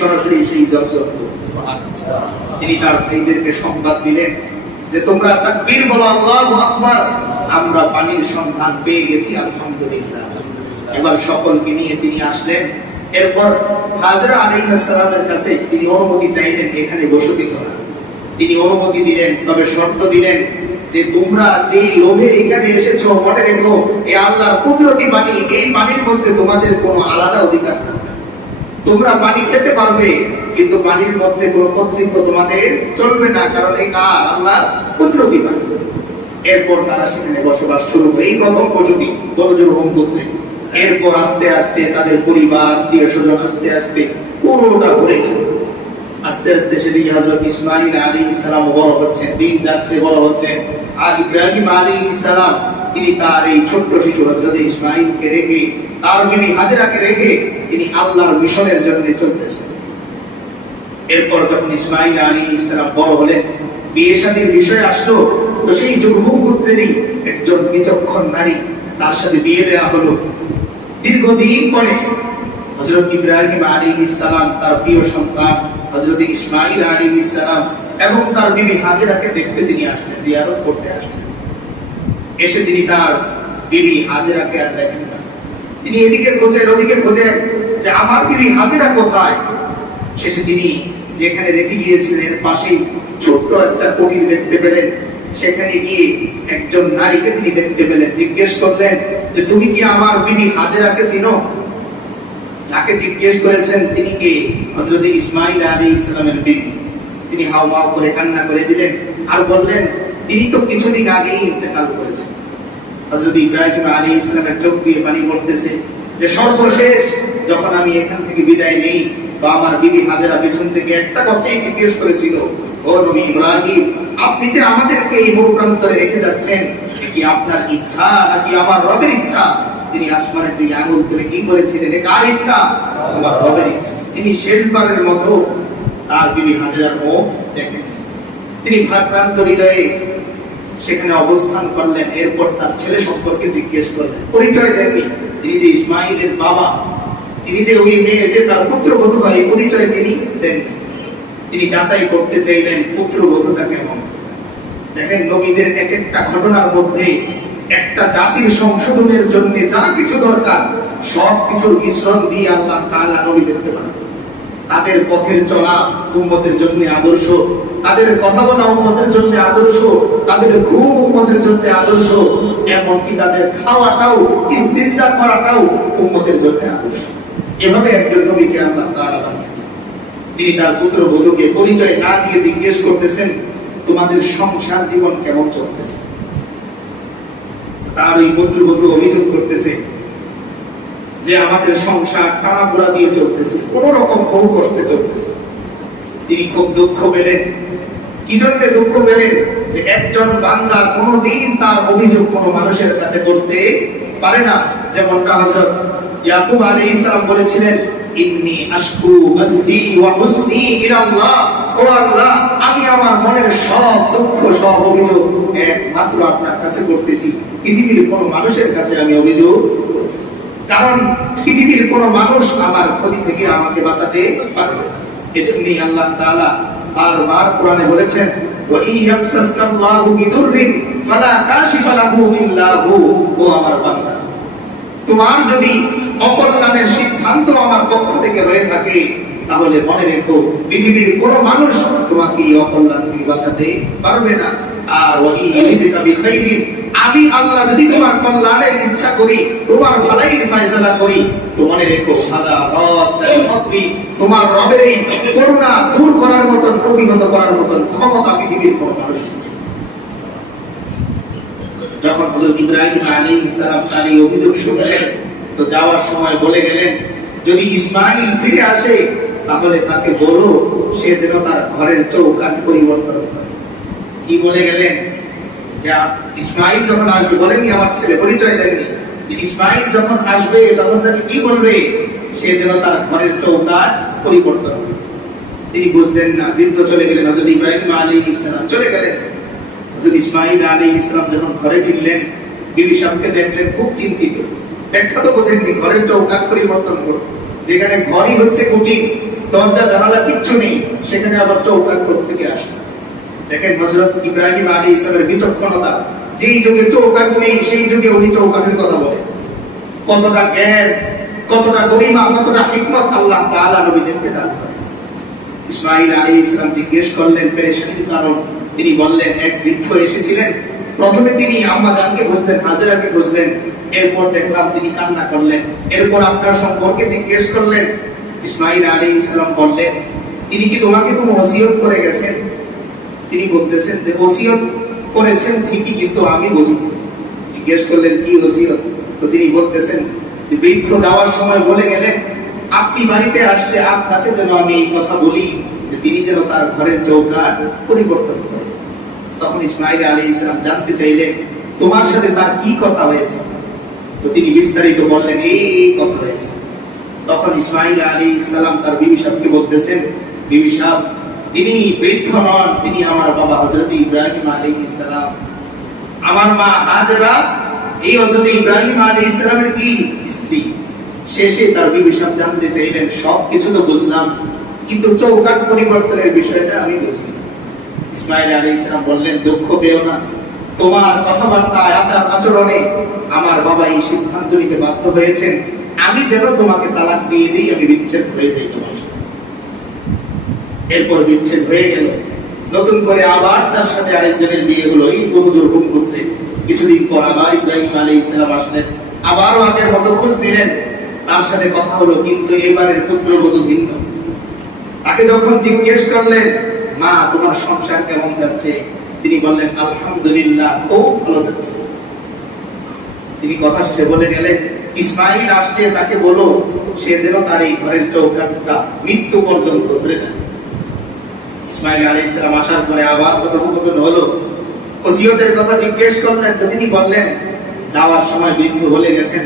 সরাসরি সেই জমজম। তিনি তার ভাইদেরকে সংবাদ দিলেন যে তোমরা তাকবীর বলো, আল্লাহু আকবার, আমরা পানির সন্ধান পেয়ে গেছি, আলহামদুলিল্লাহ। এবার সকলকে নিয়ে তিনি আসলেন। এরপর হাজরা আলাইহিস সালামের কাছে তিনি অনুমতি চাইলেন এখানে বসতি করার। তিনি অনুমতি দিলেন, তবে শর্ত দিলেন যে তোমরা যেই লোভে এখানে এসেছো, মনে রেখো এই আল্লাহর কুদরতি পানি, এই পানির মধ্যে তোমাদের কোনো আলাদা অধিকার থাকবে না। তোমরা পানি খেতে পারবে, কিন্তু পানির মধ্যে কোনো কর্তৃত্ব তোমাদের চলবে না, কারণ এই কার? আল্লাহর কুদরতি পানি। এরপর তারা সেখানে বসবাস শুরু করে, এই প্রথম বসতি বনজুরহুম গোত্রে। এরপর আস্তে আস্তে তাদের পরিবার, আত্মীয় স্বজন আস্তে আস্তে পুরোটা ভরে গেল। আস্তে আস্তে সেদিকে হযরত ইসমাঈল আলাইহিস সালাম বড় হচ্ছেন, দিন যাচ্ছে, বড় হচ্ছেন। আর ইব্রাহিম আলাইহিস সালাম তিনি তার এই ছোট্ট শিশু হযরত ইসমাঈলকে রেখে, তার বিবি হাজেরাকে রেখে তিনি আল্লাহর মিশনের জন্য চলতেছেন। এরপর যখন ইসমাঈল আলাইহিস সালাম বড় হলেন, বিয়ে শাদীর বিষয় আসলো, তো সেই জুরহুম গোত্রেরই একজন বিচক্ষণ নারী, তার সাথে বিয়ে দেওয়া হলো। দীর্ঘদিন পরে হযরত ইব্রাহিম আলাইহিস সালাম তার প্রিয় সন্তান হযরত ইসমাঈল আলাইহিস সালাম এবং তার বিবি হাজেরাকে দেখতে তিনি আসলেন, জিয়ারত করতে আসলেন। এসে তিনি তার বিবি হাজেরাকে আর দেখেন না। তিনি এদিকে খোঁজেন, ওদিকে খোঁজেন যে আমার বিবি হাজেরা কোথায়। শেষে তিনি যেখানে রেখে গিয়েছিলেন পাশেই ছোট্ট একটা কুটির দেখতে পেলেন। সেখানে গিয়ে একজন নারীকে তিনি দেখতে পেলেন। জিজ্ঞেস করলেন যে তুমি কি আমার বিবি হাজেরাকে চিনো? যাকে জিজ্ঞেস করেছেন তিনি কে? হযরত ইসমাঈল আলাইহিস সালামের বিবি। তিনি হাউমাউ করে কান্না করে দিলেন আর বললেন তিনি তো কিছুদিন আগেই ইন্তেকাল করেছেন। হযরত ইব্রাহিম আলাইহিস সালামের চোখ দিয়ে পানি পড়তেছে যে সর্বশেষ যখন আমি এখান থেকে বিদায় নেই, তো আমার বিবি হাজেরা পেছন থেকে একটা কথাই জিজ্ঞেস করেছিল, ও নবী ইব্রাহিম, আপনি যে আমাদেরকে এই মরুপ্রান্তরে রেখে যাচ্ছেন, কি আপনার ইচ্ছা নাকি আমার রবের ইচ্ছা? তিনি আসমানের দিকে আঙুল তুলে কি বলেছিলেন, কার ইচ্ছা? আমার রবের ইচ্ছা। তিনি শেষবারের মতো তার বিবি হাজেরার মুখ দেখেন। তিনি ভারাক্রান্ত হৃদয়ে সেখানে অবস্থান করলেন। এরপর তার ছেলে সম্পর্কে জিজ্ঞেস করলেন, পরিচয় দেননি। তিনি যে ইসমাঈলের বাবা, তিনি যে ওই মেয়ে যে তার পুত্রবধূ হয়, এই পরিচয় তিনি দেননি। তিনি যাচাই করতে চাইলেন পুত্রবধূটা কেমন। দেখেন নবীদের এক একটা ঘটনার মধ্যে একটা জাতির সংশোধনের জন্য যা কিছু দরকার সব কিছুর মিশ্রণ দিয়ে আল্লাহ তাআলা নবীদেরকে বানান। তাদের পথের চলা উম্মতের জন্য আদর্শ, তাদের কথা বলা উম্মতের জন্য আদর্শ, তাদের ঘুম উম্মতের জন্য আদর্শ, এমনকি তাদের খাওয়াটাও, ইস্তিনজা করাটাও উম্মতের জন্য আদর্শ। এভাবে একজন নবীকে আল্লাহ তাআলা বানিয়েছেন। তিনি তার পুত্রবধূকে পরিচয় না দিয়ে জিজ্ঞেস করতেছেন, তোমাদের সংসার জীবন কেমন চলতেছে? তার ওই পুত্রবধূ অভিযোগ করতেছে যে আমাদের সংসার টানাপোড়া দিয়ে চলতেছে, কোন রকম বউ করতে চলতেছে। তিনি খুব দুঃখ পেলেন। কি জন্য দুঃখ পেলেন? যে একজন বান্দা কোনদিন তার অভিযোগ কোন মানুষের কাছে করতে পারে না। যেমনটা হযরত ইয়াকুব আলাইহিস সালাম বলেছিলেন, ইন্নী আশকু বাসি ওয়া হুসনি ইলাল্লাহ, ও আল্লাহ, আমি আমার মনের সব দুঃখ সব অভিযোগ একমাত্র আপনার কাছে করতেছি। পৃথিবীর কোন মানুষের কাছে আমি অভিযোগ, কারণ পৃথিবীর কোন মানুষ আমার ক্ষতি থেকে আমাকে বাঁচাতে পারবে। এজন্যই আল্লাহ তাআলা বারবার কোরআনে বলেছেন, ওয়া ইয়ামসাসকাল্লাহু বিদুররিন ফালা কাশিফা লাহু ইল্লা হু, ও আমার বান্দা, তোমার যদি অকল্যাণের সিদ্ধান্ত আমার পক্ষ থেকে হয়ে থাকে, তাহলে মনে রেখো পৃথিবীর কোন মানুষ তোমাকে এই অকল্যাণ থেকে বাঁচাতে পারবে না। আর আমি আল্লাহ যদি তোমার কল্যাণের ইচ্ছা করি, তোমার ভালোর ফয়সালা করি, তো মনে রেখো তোমার রবের এই করুণা দূর করার মতন, প্রতিহত করার মতন ক্ষমতা পৃথিবীর কোন মানুষ। যখন হযরত ইব্রাহিম আলাইহিস সালাম তার এই অভিযোগ শুনলেন, তো যাওয়ার সময় বলে গেলেন, যদি ইসমাঈল ফিরে আসে তাহলে তাকে বলো সে যেন তার ঘরের চৌকাঠ পরিবর্তন করে। কি বলে গেলেন? যা ইসমাঈল যখন আসবে, বলেননি আমার ছেলে, পরিচয় দেননি, যে ইসমাঈল যখন আসবে তখন তাকে কি বলবে? সে যেন তার ঘরের চৌকাঠ পরিবর্তন করে। তিনি বুঝলেন না, বৃদ্ধ চলে গেলেন। হযরত ইব্রাহিম আলাইহিস সালাম চলে গেলেন। হযরত ইসমাঈল আলাইহিস সালাম যখন ঘরে ফিরলেন, বিবি সাহেবকে দেখলেন খুব চিন্তিত। ব্যাখ্যা তো বোঝেননি, ঘরের চৌকাঠ পরিবর্তন করো, যেখানে ঘরই হচ্ছে কুটির, দরজা জানালা কিচ্ছু নেই, সেখানে আবার চৌকাঠ থেকে আসে। দেখেন হযরত ইব্রাহিম আলাইহিস সালামের বিচক্ষণতা, যেই যুগে চৌকাঠ নেই সেই যুগে উনি চৌকাঠের কথা বলেন। কতটা জ্ঞান, কতটা গরিমা, কতটা হিকমত আল্লাহ তাআলা নবীদেরকে দান করেন। ইসমাঈল আলাইহিস সালাম জিজ্ঞেস করলেন পেরেশানির কারণ। তিনি বললেন, এক বৃদ্ধ এসেছিলেন, প্রথমে তিনি আম্মা জানকে খুঁজলেন, হাজেরাকে খুঁজলেন, এরপর দেখলাম তিনি কান্না করলেন, এরপর আপনার সম্পর্কে জিজ্ঞেস করলেন। ইসমাঈল আলাইহিস সালাম বললেন, তিনি কি তোমাকে কোনো ওসিয়ত করে গেছেন? তিনি বলতেছেন যে ওসিয়ত করেছেন ঠিকই, কিন্তু আমি বুঝি। জিজ্ঞেস করলেন কি ওসিয়ত? তো তিনি বলতেছেন যে বৃদ্ধ যাওয়ার সময় বলে গেলেন, আপনি বাড়িতে আসলে আপনাকে যেন আমি এই কথা বলি যে তিনি যেন তার ঘরের চৌকাঠ পরিবর্তন করেন। তখন ইসমাঈল আলাইহিস সালাম জানতে চাইলেন, তোমার সাথে তার কি কথা হয়েছে? তো তিনি বিস্তারিত বললেন, এই কথা হয়েছে। তখন ইসমাঈল আলাইহিস সালাম তার বিবি সাহেবকে বলতেছেন, বিবি সাহেব, তিনি বৃদ্ধ নন, তিনি আমার বাবা হযরত ইব্রাহিম আলাইহিস সালাম। আমার মা হাজেরা এই হযরত ইব্রাহিম আলাইহিস সালামের কি স্ত্রী। শেষে তার বিবি সাহেব জানতে চাইলেন, সবকিছু তো বুঝলাম, কিন্তু চৌকাঠ পরিবর্তনের বিষয়টা আমি বুঝিনি। ইসমাঈল আলাইহিস সালাম বললেন, দুঃখ পেও না, তোমার কথাবার্তায়, আচার আচরণে আমার বাবা এই সিদ্ধান্ত নিতে বাধ্য হয়েছেন, আমি যেন তোমাকে তালাক দিয়ে দিই, আমি বিচ্ছেদ হয়ে যাই তোমার সাথে। এরপর বিচ্ছেদ হয়ে গেল, নতুন করে আবার তার সাথে আরেকজনের বিয়ে হলো, এই বহুজোর পুত্রে। কিছুদিন পর আবার ইব্রাহিম আলাইহিস সালাম আসলেন, আবারও আগের মতো খোঁজ দিলেন, তার সাথে কথা হলো, কিন্তু এবারের পুত্রবধূ ভিন্ন। তাকে যখন জিজ্ঞেস করলেন, মা তোমার সংসার কেমন যাচ্ছে? তিনি বললেন, আলহামদুলিল্লাহ, খুব ভালো যাচ্ছে। তিনি কথা শেষে বলে গেলেন, ইসমাঈল আসলে তাকে বলো সে যেন তার এই ঘরের চৌকাঠটা মৃত্যু পর্যন্ত ধরে নেয়। ইসমাঈল আলাইহিস সালাম আসার পরে আবার কথোপকথন হলো, ওসিয়তের কথা জিজ্ঞেস করলেন। তো তিনি বললেন, যাওয়ার সময় বৃদ্ধ বলে গেছেন,